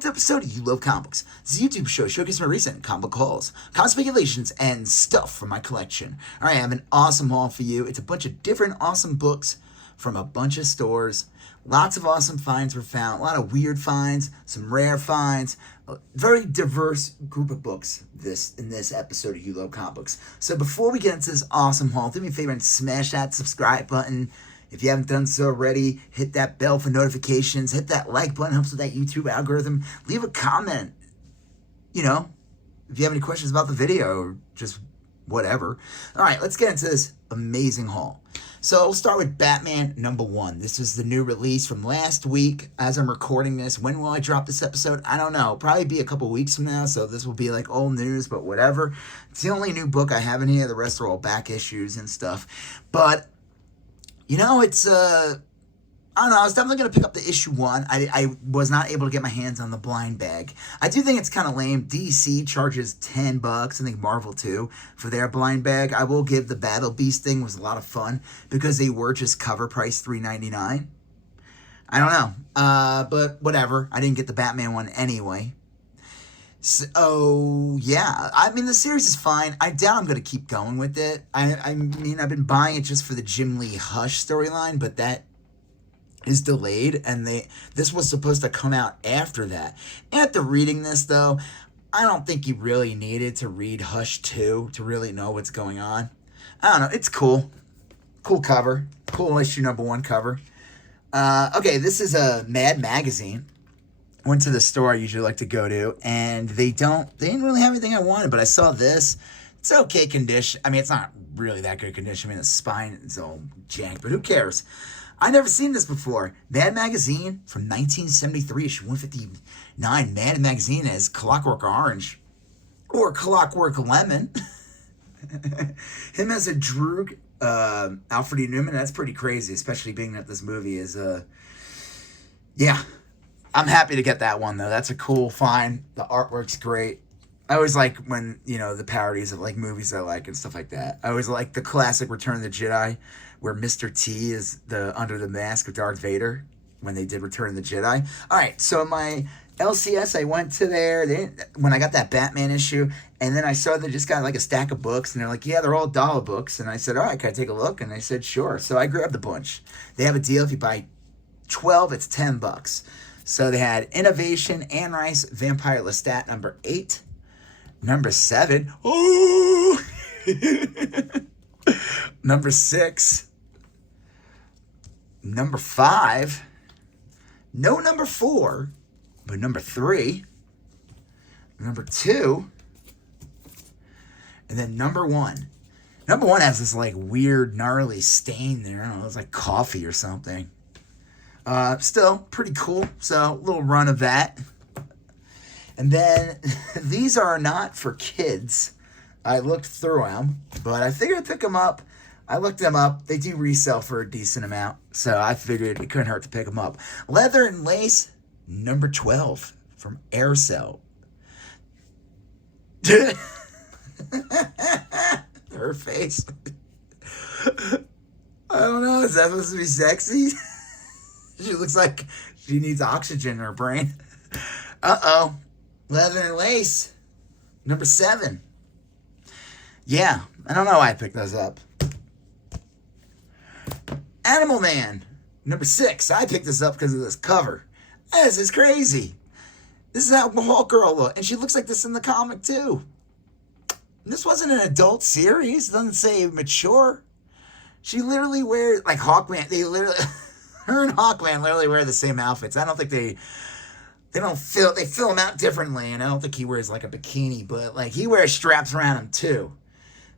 welcome to the episode of You Love Comics. This is a YouTube show showcasing my recent comic book hauls, comic speculations, and stuff from my collection. Alright, I have an awesome haul for you. It's a bunch of different awesome books from a bunch of stores. Lots of awesome finds were found, a lot of weird finds, some rare finds, a very diverse group of books in this episode of You Love Comics. So before we get into this awesome haul, do me a favor and smash that subscribe button. If you haven't done so already, hit that bell for notifications, hit that like button, helps with that YouTube algorithm. Leave a comment, if you have any questions about the video or just whatever. All right, let's get into this amazing haul. So we'll start with Batman #1. This is the new release from last week. As I'm recording this, when will I drop this episode? I don't know. Probably be a couple weeks from now, so this will be like old news, but whatever. It's the only new book I have in here. The rest are all back issues and stuff. But it's, I don't know, I was definitely going to pick up the issue 1. I was not able to get my hands on the blind bag. I do think it's kind of lame. DC charges $10, I think Marvel too, for their blind bag. I will give the Battle Beast thing was a lot of fun because they were just cover price $3.99. I don't know, but whatever. I didn't get the Batman one anyway. So, yeah, I mean, the series is fine. I doubt I'm going to keep going with it. I mean, I've been buying it just for the Jim Lee Hush storyline, but that is delayed, and this was supposed to come out after that. After reading this, though, I don't think you really needed to read Hush 2 to really know what's going on. I don't know. It's cool. Cool cover. Cool issue #1 cover. Okay, this is a Mad Magazine. Went to the store I usually like to go to, and they didn't really have anything I wanted, but I saw this. It's okay condition. I mean, it's not really that good condition. I mean, the spine is all jank, but who cares? I never seen this before. Mad Magazine from 1973, issue 159. Mad Magazine as Clockwork Orange or Clockwork Lemon. Him as a Droog, Alfred E. Newman. That's pretty crazy, especially being that this movie is yeah. I'm happy to get that one, though. That's a cool find. The artwork's great. I always like when, the parodies of, movies I like and stuff like that. I always like the classic Return of the Jedi, where Mr. T is under the mask of Darth Vader, when they did Return of the Jedi. All right, so my LCS, I went to there when I got that Batman issue, and then I saw they just got, a stack of books, and they're like, yeah, they're all dollar books. And I said, all right, can I take a look? And they said, sure. So I grabbed a bunch. They have a deal. If you buy 12, it's $10. So they had Innovation, Anne Rice, Vampire Lestat, #8. #7. Oh! #6. #5. No #4, but #3. #2. And then #1. #1 has this, weird, gnarly stain there. I don't know, it's like coffee or something. Still pretty cool. So, a little run of that. And then, these are not for kids. I looked through them, but I figured I'd pick them up. I looked them up. They do resell for a decent amount, so I figured it couldn't hurt to pick them up. Leather and Lace, #12 from Aircell. Her face. I don't know. Is that supposed to be sexy? She looks like she needs oxygen in her brain. Uh-oh. Leather and Lace. #7. Yeah, I don't know why I picked those up. Animal Man. #6. I picked this up because of this cover. This is crazy. This is how Hawk Girl looks. And she looks like this in the comic, too. This wasn't an adult series. It doesn't say mature. She literally wears, Hawkman. Her and Hawkman literally wear the same outfits. I don't think they fill him out differently, and I don't think he wears a bikini, but he wears straps around him too.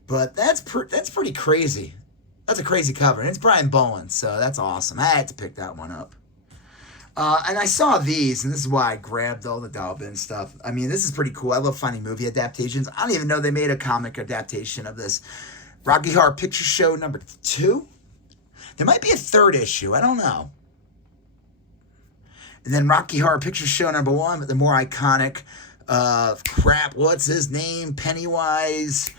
But that's pretty crazy. That's a crazy cover, and it's Brian Bowen, so that's awesome. I had to pick that one up. And I saw these, and this is why I grabbed all the doll bin stuff. I mean, this is pretty cool. I love finding movie adaptations. I don't even know they made a comic adaptation of this. Rocky Horror Picture Show #2. There might be a 3rd issue. I don't know. And then Rocky Horror Picture Show #1, but the more iconic, what's his name? Pennywise,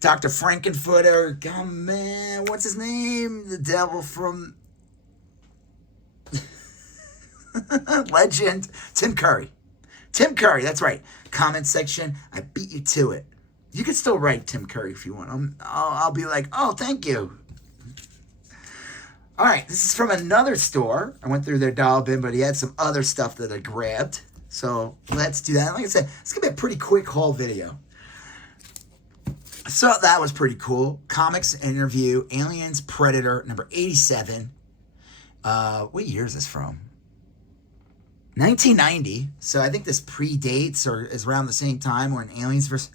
Dr. Frankenfurter, oh man, what's his name? The devil from Legend. Tim Curry. Tim Curry, that's right. Comment section, I beat you to it. You can still write Tim Curry if you want. I'll be like, oh, thank you. All right, this is from another store. I went through their dollar bin, but he had some other stuff that I grabbed. So let's do that. Like I said, it's going to be a pretty quick haul video. So that was pretty cool. Comics interview, Aliens Predator, number 87. What year is this from? 1990. So I think this predates or is around the same time when Aliens vs.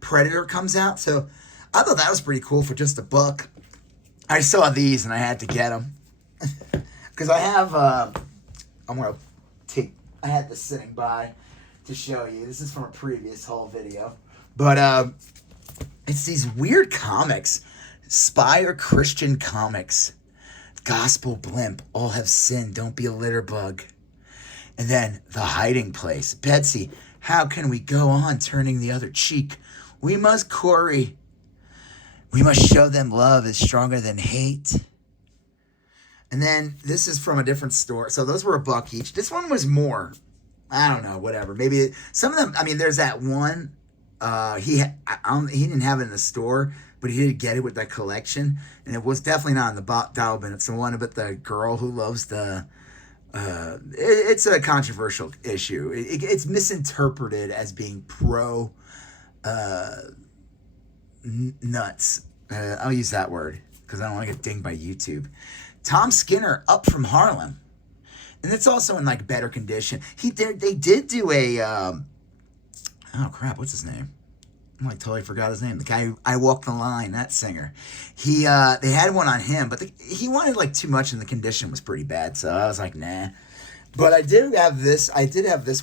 Predator comes out. So I thought that was pretty cool for just a book. I saw these and I had to get them. Because I have, I had this sitting by to show you. This is from a previous haul video. But it's these weird comics. Spire Christian Comics. Gospel Blimp. All have sinned. Don't be a litter bug. And then The Hiding Place. Betsy, how can we go on turning the other cheek? We must, Corey. We must show them love is stronger than hate. And then this is from a different store. So those were $1 each. This one was more. I don't know, whatever. Maybe some of them, I mean, there's that one. He didn't have it in the store, but he did get it with that collection. And it was definitely not in the dollar bin. It's the one about the girl who loves the... it's a controversial issue. It's misinterpreted as being pro nuts. I'll use that word because I don't want to get dinged by YouTube. Tom Skinner, Up from Harlem, and it's also in like better condition. They did do a oh crap, what's his name? I like totally forgot his name. The guy who I Walk the Line, that singer. They had one on him, but he wanted like too much, and the condition was pretty bad. So I was like, nah. But I did have this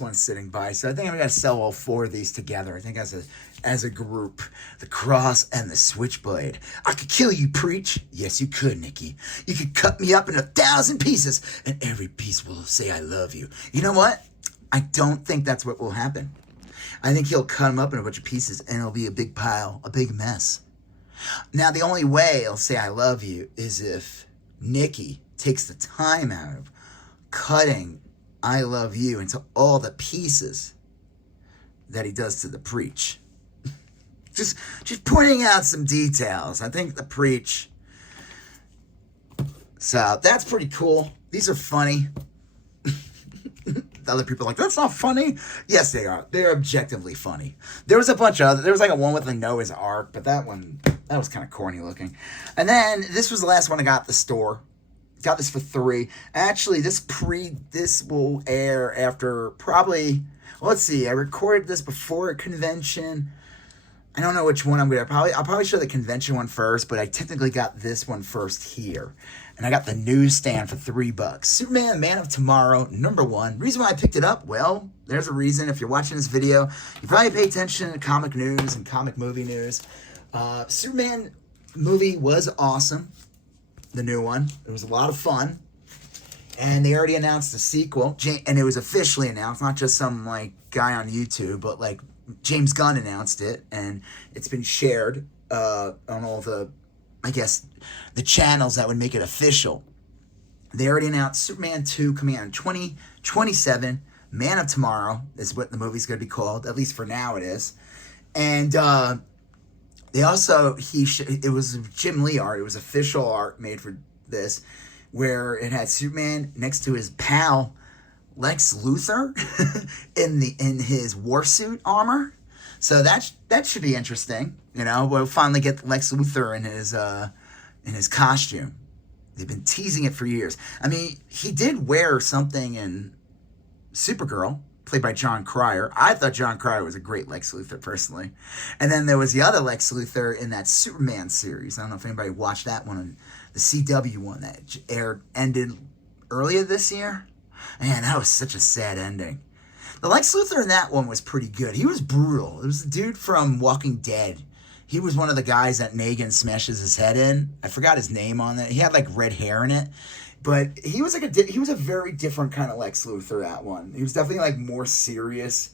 one sitting by, so I think I'm gonna sell all 4 of these together. I think as a group, the Cross and the Switchblade. I could kill you, preach. Yes, you could, Nikki. You could cut me up in 1,000 pieces, and every piece will say I love you. You know what? I don't think that's what will happen. I think he'll cut them up in a bunch of pieces, and it'll be a big pile, a big mess. Now, the only way he'll say I love you is if Nikki takes the time out of cutting I love you into all the pieces that he does to the preach. just pointing out some details. I think the preach. So that's pretty cool. These are funny. Other people are like, that's not funny. Yes, they are. They're objectively funny. There was a bunch of other. There was like a one with the Noah's Ark, but that was kind of corny looking. And then this was the last one I got at the store. Got this for $3. Actually, this will air after probably. Well, let's see. I recorded this before a convention. I don't know which one I'm gonna. I'll probably show the convention one first, but I technically got this one first here. And I got the newsstand for $3. Superman, Man of Tomorrow, #1. Reason why I picked it up? Well, there's a reason. If you're watching this video, you probably pay attention to comic news and comic movie news. Superman movie was awesome. The new one. It was a lot of fun. And they already announced a sequel. And it was officially announced, not just some like guy on YouTube, but like James Gunn announced it. And it's been shared on all the, I guess, the channels that would make it official. They already announced Superman 2 coming out in 2027. Man of Tomorrow is what the movie's going to be called. At least for now it is. And they also, it was Jim Lee art. It was official art made for this, where it had Superman next to his pal Lex Luthor in his war suit armor. So that should be interesting. You know, we'll finally get Lex Luthor in his costume. They've been teasing it for years. I mean, he did wear something in Supergirl, played by John Cryer. I thought John Cryer was a great Lex Luthor, personally. And then there was the other Lex Luthor in that Superman series. I don't know if anybody watched that one, the CW one that ended earlier this year. Man, that was such a sad ending. The Lex Luthor in that one was pretty good. He was brutal. It was the dude from Walking Dead. He was one of the guys that Negan smashes his head in. I forgot his name on it. He had like red hair in it. But he was a very different kind of Lex Luthor, that one. He was definitely like more serious,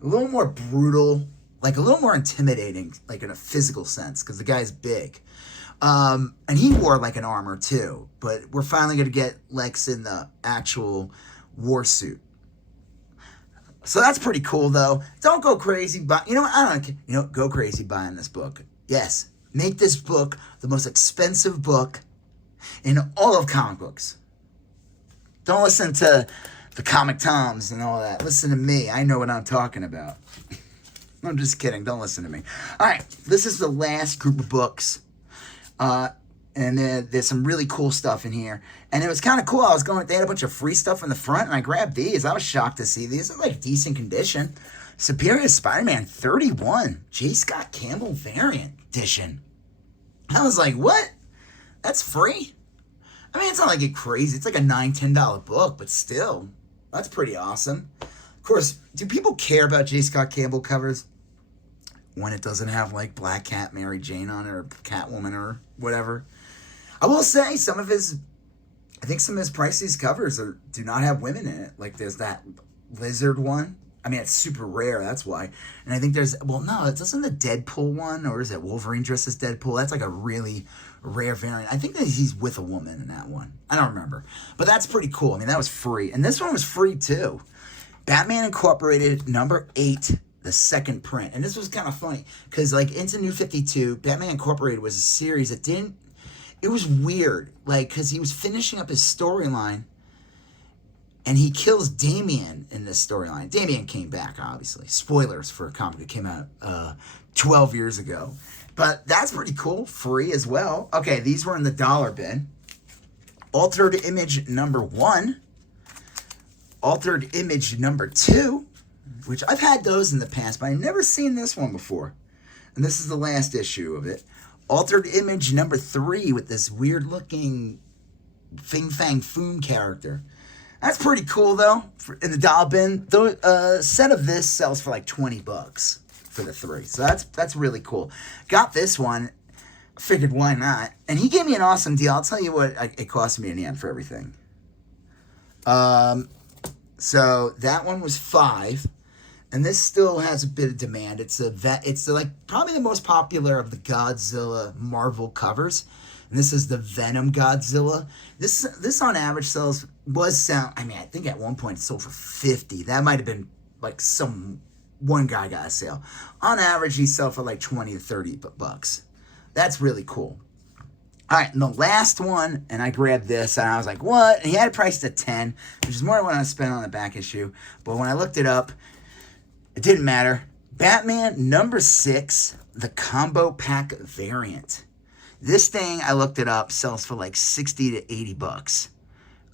a little more brutal, like a little more intimidating, like in a physical sense, because the guy's big. And he wore like an armor too. But we're finally going to get Lex in the actual war suit. So that's pretty cool, though. Don't go crazy, but you know what? I don't. Go crazy buying this book. Yes, make this book the most expensive book in all of comic books. Don't listen to the Comic Toms and all that. Listen to me. I know what I'm talking about. I'm just kidding. Don't listen to me. All right, this is the last group of books. And there's some really cool stuff in here. And it was kind of cool. They had a bunch of free stuff in the front, and I grabbed these. I was shocked to see these. They're like decent condition. Superior Spider-Man 31, J. Scott Campbell variant edition. I was like, what? That's free? I mean, it's not like it's crazy. It's like a $9, $10 book, but still, that's pretty awesome. Of course, do people care about J. Scott Campbell covers when it doesn't have like Black Cat, Mary Jane on it, or Catwoman, or whatever? I will say some of his priciest covers do not have women in it. Like there's that Lizard one. I mean, it's super rare, that's why. And I think it doesn't the Deadpool one, or is it Wolverine dressed as Deadpool? That's like a really rare variant. I think that he's with a woman in that one. I don't remember. But that's pretty cool. I mean, that was free. And this one was free too. Batman Incorporated number 8, the second print. And this was kind of funny because like into New 52, Batman Incorporated was a series that it was weird, like, because he was finishing up his storyline, and he kills Damian in this storyline. Damian came back, obviously. Spoilers for a comic that came out 12 years ago. But that's pretty cool. Free as well. Okay, these were in the dollar bin. Altered Image number 1. Altered Image number 2, which I've had those in the past, but I've never seen this one before. And this is the last issue of it. Altered Image number 3 with this weird-looking Fing Fang Foom character. That's pretty cool, though. In the dollar bin, a set of this sells for like $20 for the 3. So that's really cool. Got this one. Figured why not. And he gave me an awesome deal. I'll tell you what it cost me in the end for everything. So that one was $5. And this still has a bit of demand. It's like probably the most popular of the Godzilla Marvel covers. And this is the Venom Godzilla. This on average I think at one point it sold for $50. That might have been like one guy got a sale. On average, he sold for like $20 to $30. That's really cool. All right, and the last one, and I grabbed this, and I was like, what? And he had it priced at $10, which is more than what I spent on the back issue. But when I looked it up, it didn't matter. Batman number 6, the combo pack variant. This thing, I looked it up, sells for like $60 to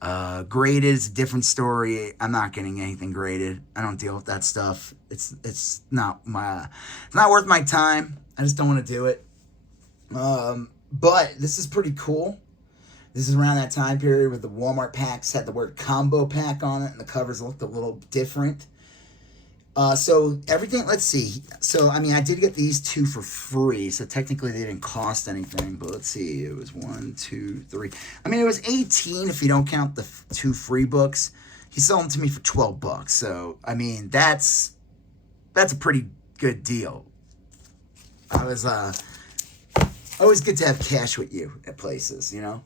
$80. Graded is a different story. I'm not getting anything graded. I don't deal with that stuff. It's not worth my time. I just don't want to do it. But this is pretty cool. This is around that time period where the Walmart packs had the word combo pack on it, and the covers looked a little different. So everything, let's see. So, I mean, I did get these 2 for free, so technically they didn't cost anything, but let's see. It was 1, 2, 3. I mean, it was $18 if you don't count the 2 free books. He sold them to me for $12. So, I mean, that's a pretty good deal. Always good to have cash with you at places, you know?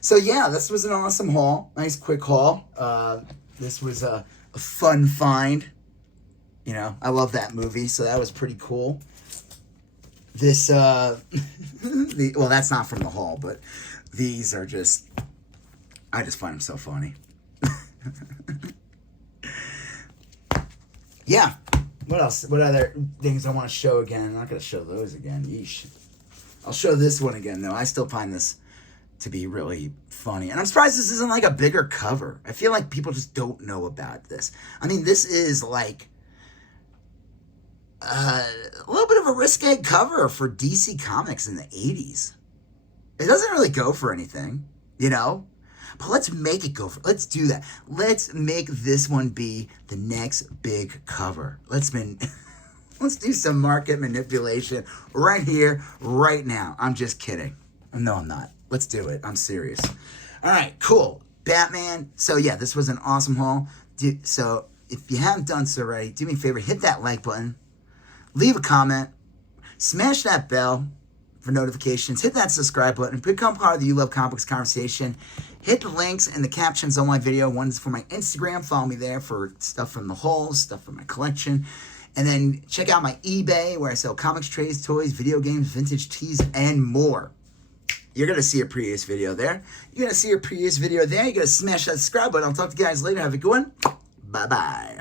So, yeah, this was an awesome haul. Nice, quick haul. This was a fun find. You know, I love that movie, so that was pretty cool. This, well, that's not from the haul, but these are just, I just find them so funny. Yeah. What else? What other things I want to show again? I'm not going to show those again. Yeesh. I'll show this one again, though. I still find this to be really funny. And I'm surprised this isn't like a bigger cover. I feel like people just don't know about this. I mean, this is like a little bit of a risque cover for DC Comics in the 80s. It doesn't really go for anything, you know? But let's make it go for, let's do that. Let's make this one be the next big cover. Let's do some market manipulation right here, right now. I'm just kidding. No, I'm not. Let's do it. I'm serious. All right, cool. Batman. So, yeah, this was an awesome haul. So, if you haven't done so already, do me a favor. Hit that like button. Leave a comment. Smash that bell for notifications. Hit that subscribe button. Become part of the You Love Comic Books conversation. Hit the links in the captions on my video. One's for my Instagram. Follow me there for stuff from the haul, stuff from my collection. And then check out my eBay where I sell comics, trays, toys, video games, vintage tees, and more. You're going to see a previous video there. You're going to see a previous video there. You're going to smash that subscribe button. I'll talk to you guys later. Have a good one. Bye-bye.